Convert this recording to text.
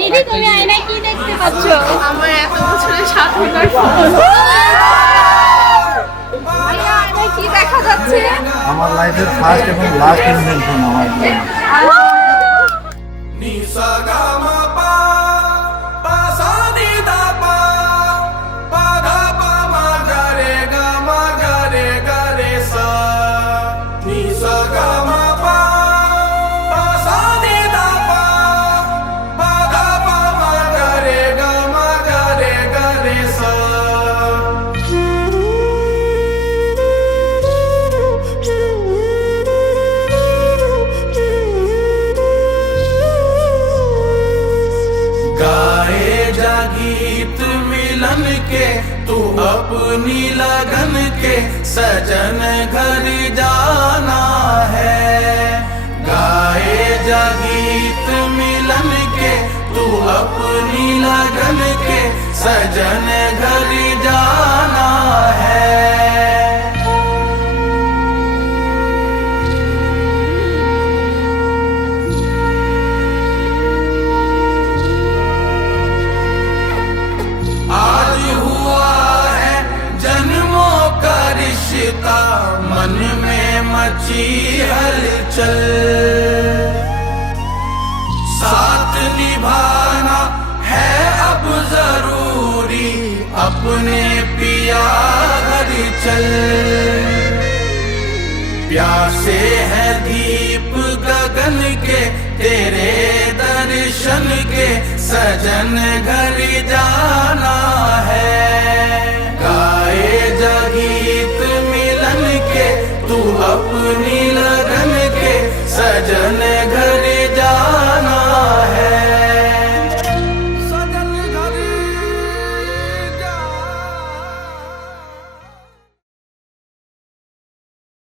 দিদি তুমি আয়নায় কি দেখতে পাচ্ছ? আমার এত বছরের সাধনার ফল। ভাইয়া, আয়নায় কি দেখা যাচ্ছে? আমার লাইফের ফার্স্ট এবং লাস্ট ইনভেনশন আমার জন্য। गीत मिलन के तू अपनी लगन के सजन घर जाना है। गाए जा गीत मिलन के तू अपनी लगन के सजन घर जाना है। मन में मची हलचल, साथ निभाना है अब जरूरी, अपने पिया घर चल। प्यासे है दीप गगन के तेरे दर्शन के सजन घर जाना